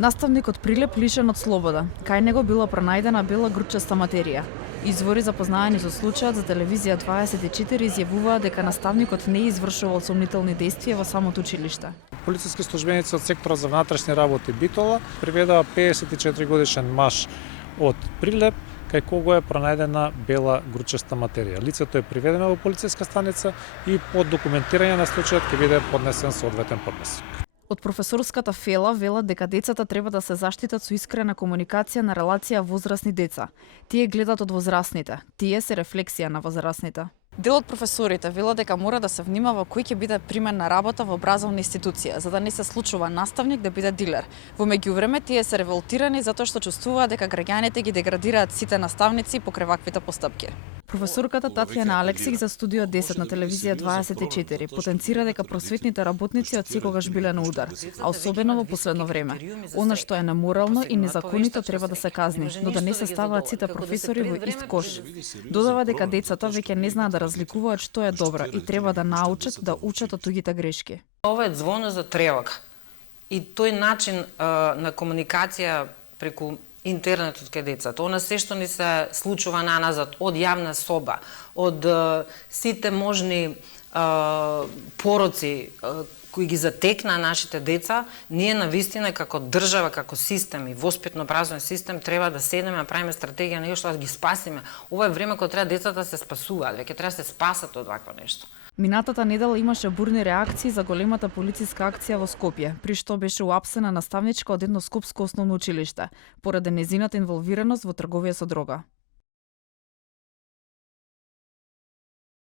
Наставникот Прилеп лишен од слобода. Кај него била пронајдена бела гручеста материја. Извори запознаени со случајот за телевизија 24 изјавуваат дека наставникот не извршувал сомнителни действија во самото училиште. Полициски службеници од секторот за внатрешни работи Битола приведаа 54 годишен маж од Прилеп, кај кого е пронајдена бела гручеста материја. Лицето е приведено во полициска станица и по документирање на случајот ќе биде поднесен соодветен поднесок. Од професорската фела велат дека децата треба да се заштитат со искрена комуникација на релација возрасни деца. Тие гледат од возрастните, тие се рефлексија на возрастните. Дел од професорите велат дека мора да се внимава кој ќе биде примен на работа во образовна институција, за да не се случува наставник да биде дилер. Во меѓувреме тие се револтирани затоа што чувствуваат дека граѓаните ги деградираат сите наставници покрај ваквите постапки. Професорката Татјана Алексик за студио 10 на телевизија 24 потенцира дека просветните работници од секогаш биле на удар, а особено во последно време. Она што е неморално и незаконито треба да се казни, но да не се ставаат сите професори во ист кош. Додава дека децата веќе не знаат да разликуваат што е добро и треба да научат да учат од тугите грешки. Ова е звоно за тревога. И тој начин на комуникација преку интернетот кај децата, она се што ни се случува на назад од јавна соба, од сите можни пороци кои ги затекна нашите деца, ние навистина како држава, како систем и воспитно-образовен систем треба да седнеме, да правиме стратегија на што да ги спасиме. Ова е време кога треба децата да се спасуваат, веќе треба да се спасат од вакво нешто. Минатата недела имаше бурни реакции за големата полициска акција во Скопје, при што беше уапсена наставничка од едно скопско основно училиште, поради нејзината инволвираност во трговија со дрога.